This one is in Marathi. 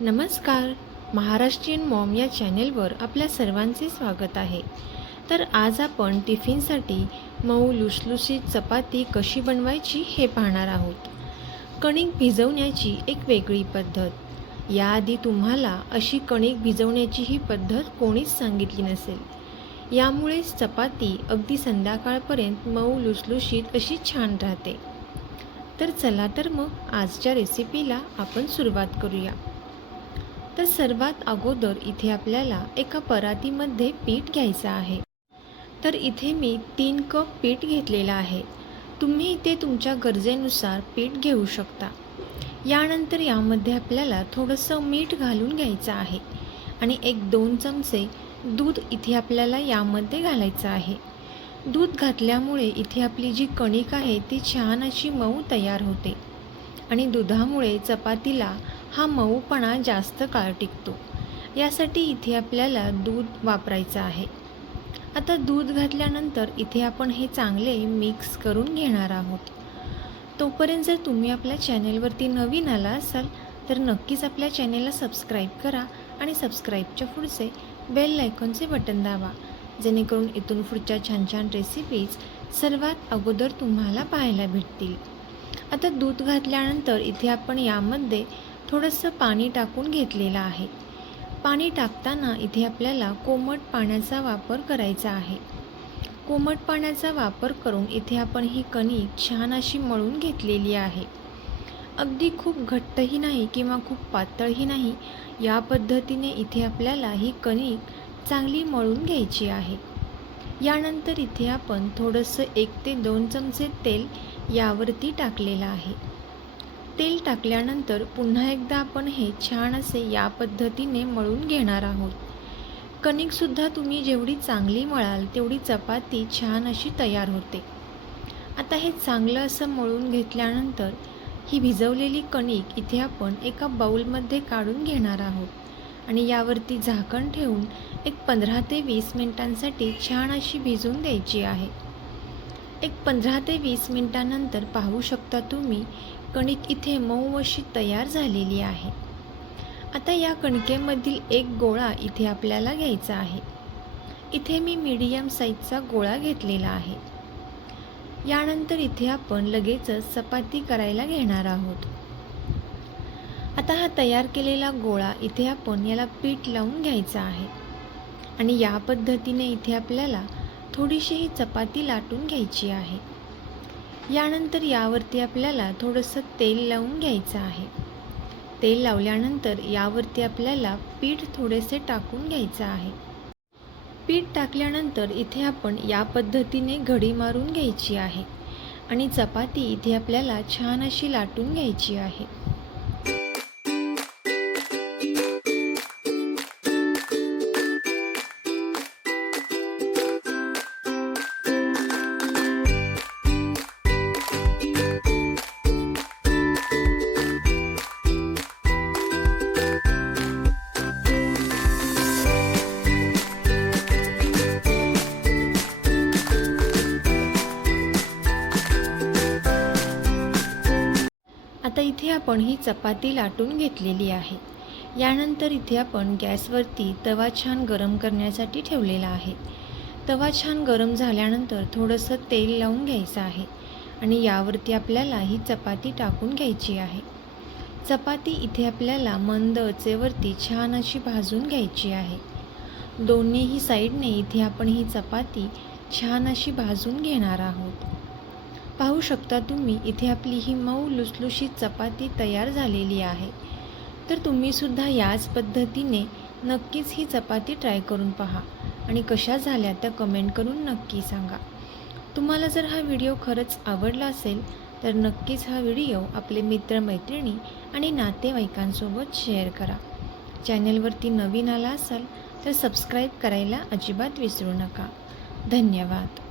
नमस्कार. महाराष्ट्रीयन मॉम या चॅनेलवर आपल्या सर्वांचे स्वागत आहे. तर आज आपण टिफिनसाठी मऊ लुसलुशीत चपाती कशी बनवायची हे पाहणार आहोत. कणिक भिजवण्याची एक वेगळी पद्धत. याआधी तुम्हाला अशी कणिक भिजवण्याची ही पद्धत कोणीच सांगितली नसेल. यामुळेच चपाती अगदी संध्याकाळपर्यंत मऊ लुसलुशीत अशी छान राहते. तर चला तर मग आजच्या रेसिपीला आपण सुरुवात करूया. तर सर्वात अगोदर इथे आपल्याला एका परातीमध्ये पीठ घ्यायचं आहे. तर इथे मी 3 कप पीठ घेतलेलं आहे. तुम्ही इथे तुमच्या गरजेनुसार पीठ घेऊ शकता. यानंतर यामध्ये आपल्याला थोडंसं मीठ घालून घ्यायचं आहे आणि 1-2 चमचे दूध इथे आपल्याला यामध्ये घालायचं आहे. दूध घातल्यामुळे इथे आपली जी कणिक आहे ती छान अशी मऊ तयार होते आणि दुधामुळे चपातीला हा मऊपणा जास्त काळ टिकतो. यासाठी इथे आपल्याला दूध वापरायचं आहे. आता दूध घातल्यानंतर इथे आपण हे चांगले मिक्स करून घेणार आहोत. तोपर्यंत जर तुम्ही आपल्या चॅनेलवरती नवीन आला असाल तर नक्कीच आपल्या चॅनेलला सबस्क्राईब करा आणि सबस्क्राईबच्या पुढचे बेल आयकॉनचे बटन दाबा, जेणेकरून इथून पुढच्या छान छान रेसिपीज सर्वात अगोदर तुम्हाला पाहायला भेटतील. आता दूध घातल्यानंतर इथे आपण यामध्ये थोडंसं पाणी टाकून घेतलेलं आहे. पाणी टाकताना इथे आपल्याला कोमट पाण्याचा वापर करायचा आहे. कोमट पाण्याचा वापर करून इथे आपण ही कणिक छान अशी मळून घेतलेली आहे. अगदी खूप घट्टही नाही किंवा खूप पातळही नाही. या पद्धतीने इथे आपल्याला ही कणिक चांगली मळून घ्यायची आहे. यानंतर इथे आपण थोडंसं 1 ते 2 चमचे तेल यावरती टाकलेलं आहे. तेल टाकल्यानंतर पुन्हा एकदा आपण हे छान असे या पद्धतीने मळून घेणार आहोत. कणिकसुद्धा तुम्ही जेवढी चांगली मळाल तेवढी चपाती छान अशी तयार होते. आता हे चांगलं असं मळून घेतल्यानंतर ही भिजवलेली कणिक इथे आपण एका बाउलमध्ये काढून घेणार आहोत आणि यावरती झाकण ठेवून एक 15 ते 20 मिनिटांसाठी छान अशी भिजून द्यायची आहे. एक 15 ते 20 मिनिटांनंतर पाहू शकता तुम्ही कणिक इथे मऊ अशी तयार झालेली आहे. आता या कणकेमधील एक गोळा इथे आपल्याला घ्यायचा आहे. इथे मी मीडियम साईजचा गोळा घेतलेला आहे. यानंतर इथे आपण लगेचच चपाती करायला घेणार आहोत. आता हा तयार केलेला गोळा इथे आपण याला पीठ लावून घ्यायचा आहे आणि या पद्धतीने इथे आपल्याला थोडीशी ही चपाती लाटून घ्यायची आहे. यानंतर यावरती आपल्याला थोडंसं तेल लावून घ्यायचं आहे. तेल लावल्यानंतर यावरती आपल्याला पीठ थोडेसे टाकून घ्यायचं आहे. पीठ टाकल्यानंतर इथे आपण या पद्धतीने घडी मारून घ्यायची आहे आणि चपाती इथे आपल्याला छान अशी लाटून घ्यायची आहे. आता इथे आपण ही चपाती लाटून घेतलेली आहे. यानंतर इथे आपण गॅसवरती तवा छान गरम करण्यासाठी ठेवलेला आहे. तवा छान गरम झाल्यानंतर थोडंसं तेल लावून घ्यायचं आहे आणि यावरती आपल्याला ही चपाती टाकून घ्यायची आहे. चपाती इथे आपल्याला मंद आचेवरती छान अशी भाजून घ्यायची आहे. दोन्हीही साईडने इथे आपण ही चपाती छान अशी भाजून घेणार आहोत. पाहू शकता तुम्ही इथे आपली ही मऊ लुसलुशीत चपाती तयार झालेली आहे. तर तुम्हीसुद्धा याच पद्धतीने नक्कीच ही चपाती ट्राय करून पहा आणि कशा झाल्या त्या कमेंट करून नक्की सांगा. तुम्हाला जर हा व्हिडिओ खरंच आवडला असेल तर नक्कीच हा व्हिडिओ आपले मित्रमैत्रिणी आणि नातेवाईकांसोबत शेअर करा. चॅनेलवरती नवीन आला असाल तर सबस्क्राईब करायला अजिबात विसरू नका. धन्यवाद.